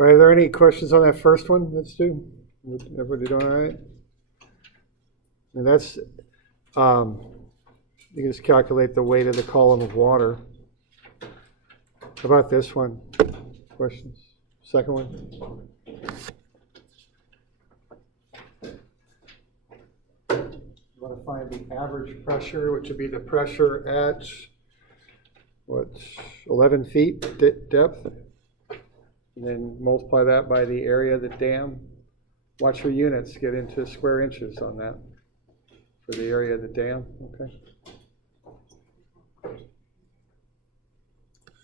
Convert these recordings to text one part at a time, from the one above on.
Are there any questions on that first one? Let's do. Everybody doing all right? And that's, you can just calculate the weight of the column of water. How about this one? Questions? Second one? You want to find the average pressure, which would be the pressure at, what, 11 feet depth? And then multiply that by the area of the dam. Watch your units get into square inches on that for the area of the dam. Okay.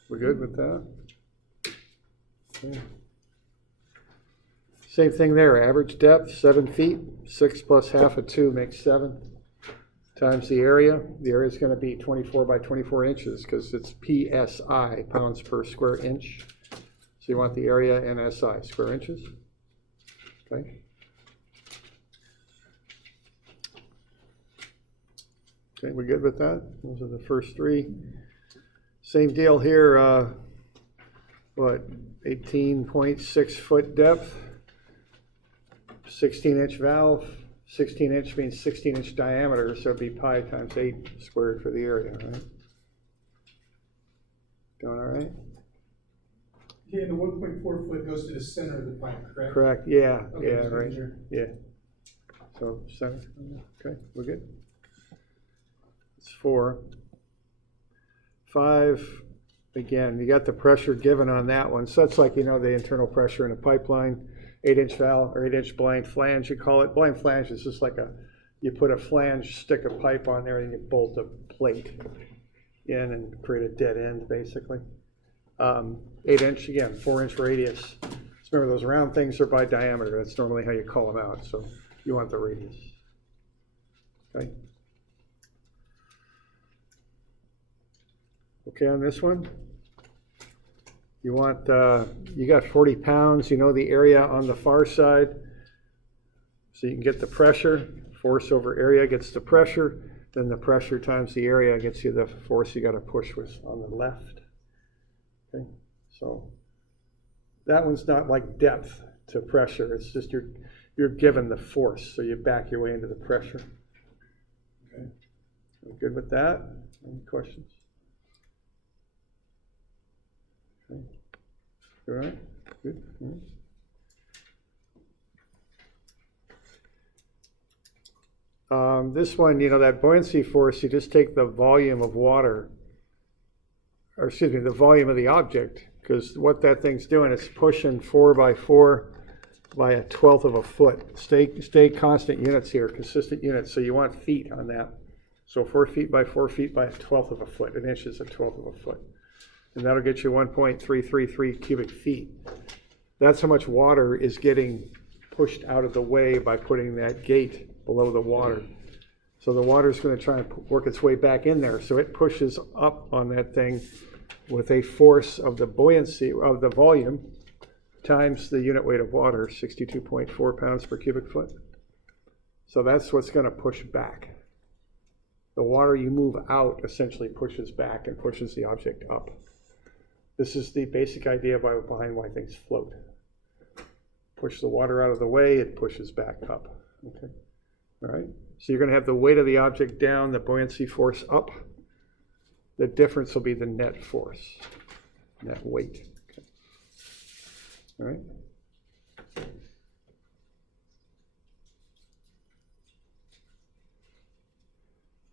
We're good with that? Okay. Same thing there. Average depth, 7 feet. 6 plus half of 2 makes 7. Times the area. The area is going to be 24 by 24 inches because it's PSI, pounds per square inch. So you want the area in SI, square inches. Okay. Okay, we're good with that? Those are the first three. Same deal here, 18.6 foot depth, 16-inch valve. 16-inch means 16-inch diameter, so it'd be pi times 8 squared for the area, right? Going all right? Okay, and the 1.4 foot goes to the center of the pipe, correct? Correct, yeah, Okay, yeah, right. right, yeah. So center, okay, we're good. It's 4. 5, again, you got the pressure given on that one. So that's like, you know, the internal pressure in a pipeline, 8-inch valve or 8-inch blind flange, you call it. Blind flange is just like you put a flange, stick a pipe on there and you bolt a plate in and create a dead end, basically. 8-inch, again, 4-inch radius. Just remember, those round things are by diameter. That's normally how you call them out. So you want the radius. Okay. Okay, on this one, you want, you got 40 pounds. You know the area on the far side. So you can get the pressure. Force over area gets the pressure. Then the pressure times the area gets you the force you got to push with on the left. Okay, so that one's not like depth to pressure. It's just you're given the force, so you back your way into the pressure. Okay, we're good with that? Any questions? Okay, all right, good. All right. This one, you know, that buoyancy force, you just take the volume of water, or excuse me, the volume of the object, because what that thing's doing is pushing 4 by 4 by 1/12 of a foot. Stay constant units here, consistent units. So you want feet on that. So 4 feet by 4 feet by 1/12 of a foot. An inch is 1/12 of a foot. And that'll get you 1.333 cubic feet. That's how much water is getting pushed out of the way by putting that gate below the water. So the water is going to try and work its way back in there. So it pushes up on that thing with a force of the buoyancy of the volume times the unit weight of water, 62.4 pounds per cubic foot. So that's what's going to push back. The water you move out essentially pushes back and pushes the object up. This is the basic idea behind why things float. Push the water out of the way, it pushes back up. Okay. All right. So you're going to have the weight of the object down, the buoyancy force up. The difference will be the net force, net weight. Okay. All right.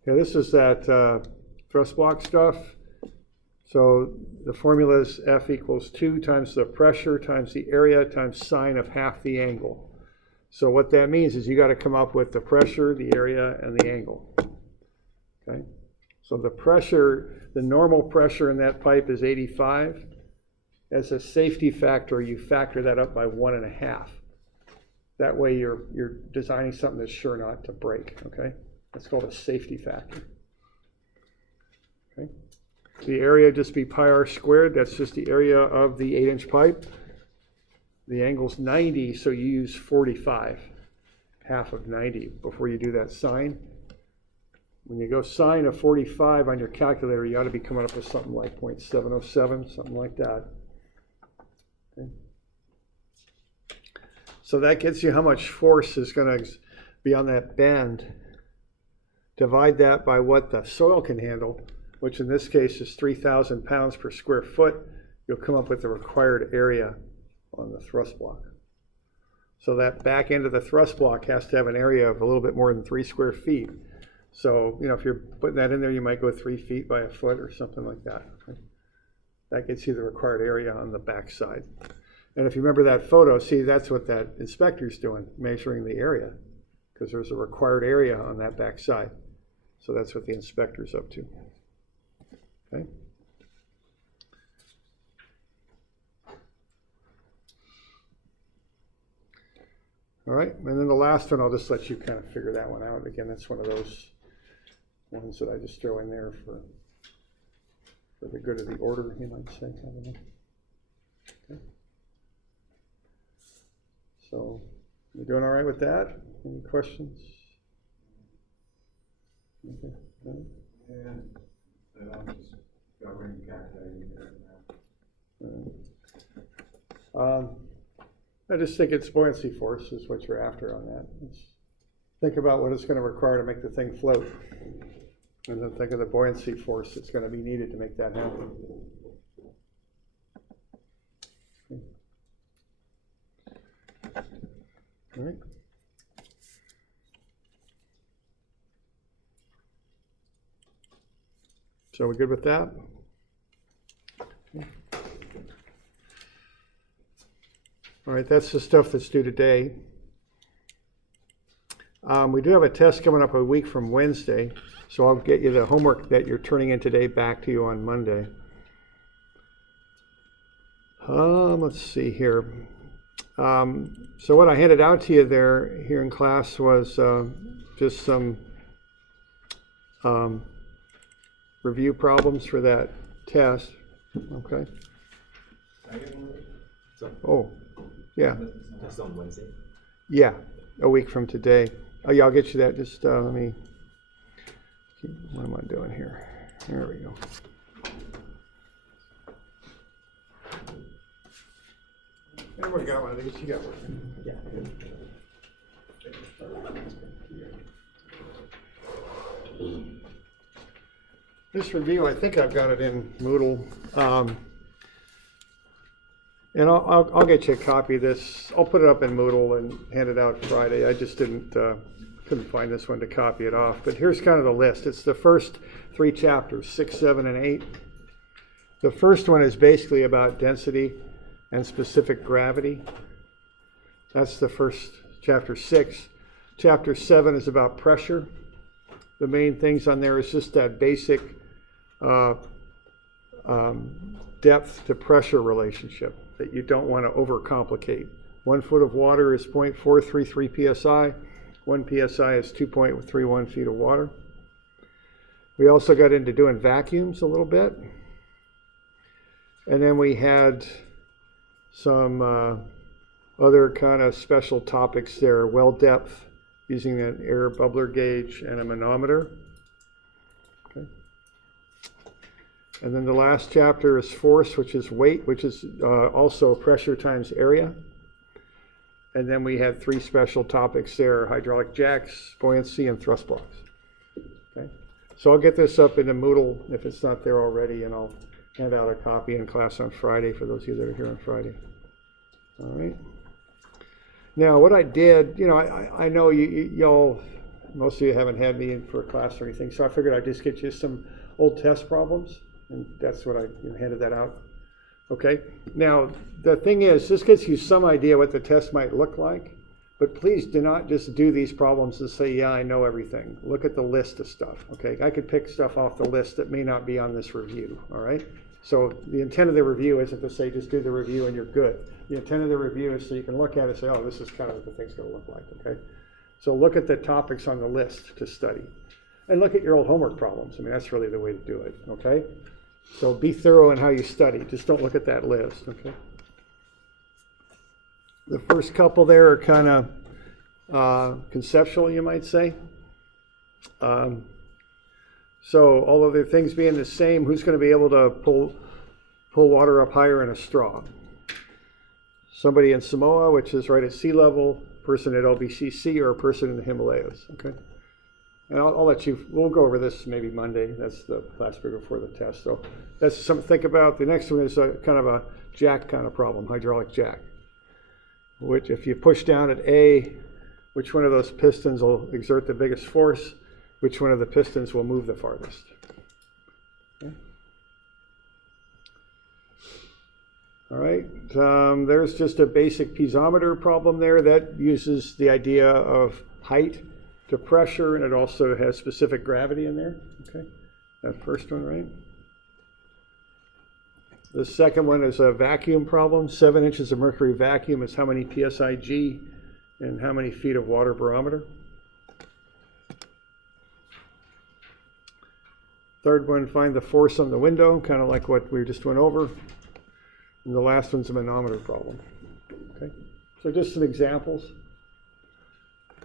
Okay, this is that thrust block stuff. So the formula is F equals 2 times the pressure times the area times sine of half the angle. So what that means is you got to come up with the pressure, the area, and the angle. Okay. So the pressure, the normal pressure in that pipe is 85. As a safety factor, you factor that up by 1.5. That way you're designing something that's sure not to break. Okay. That's called a safety factor. Okay. The area just be pi r squared. That's just the area of the 8-inch pipe. The angle's 90, so you use 45, half of 90 before you do that sine. When you go sine of 45 on your calculator, you ought to be coming up with something like 0.707, something like that. Okay. So that gets you how much force is going to be on that bend. Divide that by what the soil can handle, which in this case is 3,000 pounds per square foot. You'll come up with the required area on the thrust block. So that back end of the thrust block has to have an area of a little bit more than 3 square feet. So, you know, if you're putting that in there, you might go 3 feet by a foot or something like that. Okay? That gets you the required area on the back side. And if you remember that photo, see, that's what that inspector's doing, measuring the area, because there's a required area on that back side. So that's what the inspector's up to. Okay. All right, and then the last one, I'll just let you kind of figure that one out. Again, that's one of those ones that I just throw in there for the good of the order, you might say. I don't know. Okay. So, you doing all right with that? Any questions? Okay. And I'm just covering calculating I just think it's buoyancy force is what you're after on that. Think about what it's going to require to make the thing float. And then think of the buoyancy force that's going to be needed to make that happen. Okay. All right. So we're good with that? Okay. All right, that's the stuff that's due today. We do have a test coming up a week from Wednesday, so I'll get you the homework that you're turning in today back to you on Monday. Let's see here. So what I handed out to you here in class was just some review problems for that test. Okay. Oh, yeah. That's on Wednesday. Yeah, a week from today. Oh, yeah, I'll get you that. Just let me. What am I doing here? There we go. Everybody got one of these? You got one? Yeah. This review, I think I've got it in Moodle. And I'll get you a copy of this. I'll put it up in Moodle and hand it out Friday. I just couldn't find this one to copy it off. But here's kind of the list. It's the first 3 chapters, 6, 7, and 8. The first one is basically about density and specific gravity. That's the first chapter 6. Chapter 7 is about pressure. The main things on there is just that basic depth to pressure relationship that you don't want to overcomplicate. 1 foot of water is 0.433 psi. 1 psi is 2.31 feet of water. We also got into doing vacuums a little bit. And then we had some other kind of special topics there. Well depth, using an air bubbler gauge and a manometer. Okay. And then the last chapter is force, which is weight, which is also pressure times area. And then we had 3 special topics there: hydraulic jacks, buoyancy, and thrust blocks. Okay. So I'll get this up in the Moodle if it's not there already, and I'll hand out a copy in class on Friday for those of you that are here on Friday. All right. Now, what I did, I know y'all, most of you haven't had me in for a class or anything, so I figured I'd just get you some old test problems, and that's what I handed that out. Okay. Now, the thing is, this gets you some idea what the test might look like, but please do not just do these problems and say, yeah, I know everything. Look at the list of stuff. Okay. I could pick stuff off the list that may not be on this review. All right. So the intent of the review isn't to say just do the review and you're good. The intent of the review is so you can look at it and say, oh, this is kind of what the thing's going to look like, okay? So look at the topics on the list to study. And look at your old homework problems. I mean, that's really the way to do it, okay? So be thorough in how you study. Just don't look at that list, okay? The first couple there are kind of conceptual, you might say. So all of the things being the same, who's going to be able to pull water up higher in a straw? somebody in Samoa, which is right at sea level, person at LBCC, or a person in the Himalayas, okay? And I'll let you, we'll go over this maybe Monday. That's the last bit before the test. So that's something to think about. The next one is a kind of a jack kind of problem, hydraulic jack, which if you push down at A, which one of those pistons will exert the biggest force? Which one of the pistons will move the farthest? Okay. All right, there's just a basic piezometer problem there that uses the idea of height to pressure, and it also has specific gravity in there. Okay, that first one, right? The second one is a vacuum problem. 7 inches of mercury vacuum is how many psi-G and how many feet of water barometer. Third one, find the force on the window, kind of like what we just went over. And the last one's a manometer problem. Okay, so just some examples.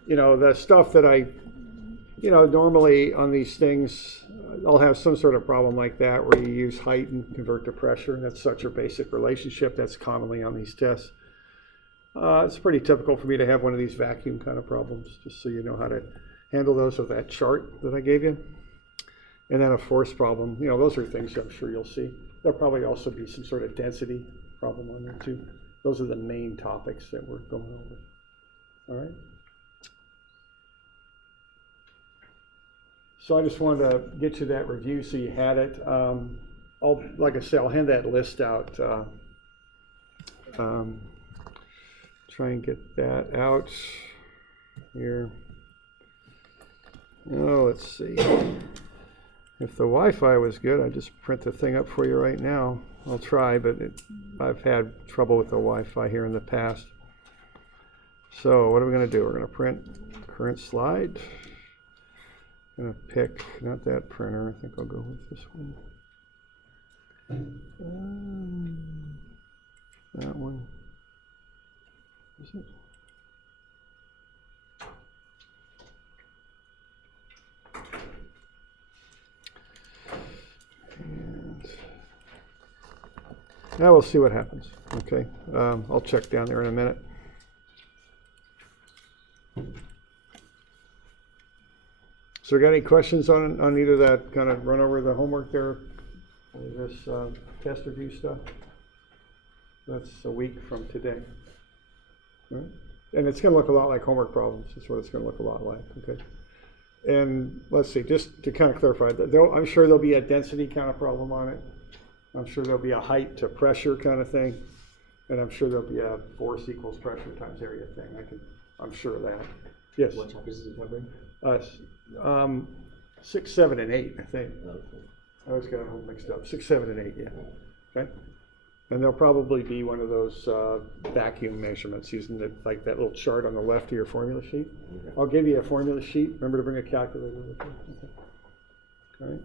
You know, the stuff that normally on these things, I'll have some sort of problem like that where you use height and convert to pressure. That's such a basic relationship that's commonly on these tests. It's pretty typical for me to have one of these vacuum kind of problems, just so you know how to handle those with that chart that I gave you. And then a force problem, you know, those are things I'm sure you'll see. There'll probably also be some sort of density problem on there too. Those are the main topics that we're going over. All right. So I just wanted to get you that review so you had it. Like I said, I'll hand that list out. Try and get that out here. Oh, let's see. If the Wi-Fi was good, I'd just print the thing up for you right now. I'll try, but I've had trouble with the Wi-Fi here in the past. So what are we going to do? We're going to print current slide. I'm going to pick, not that printer, I think I'll go with this one. That one. Is it? Now we'll see what happens. Okay, I'll check down there in a minute. So, got any questions on either that? Kind of run over the homework there, or this test review stuff. That's a week from today, right? And it's going to look a lot like homework problems. That's what it's going to look a lot like. Okay. And let's see, just to kind of clarify, I'm sure there'll be a density kind of problem on it. I'm sure there'll be a height to pressure kind of thing, and I'm sure there'll be a force equals pressure times area thing. I'm sure of that. Yes. What chapters is it covering? 6, 7, and 8, I think. Okay. I always got them mixed up. 6, 7, and 8, yeah. Okay. And there'll probably be one of those vacuum measurements using like that little chart on the left of your formula sheet. Okay. I'll give you a formula sheet. Remember to bring a calculator with you. Okay. All right.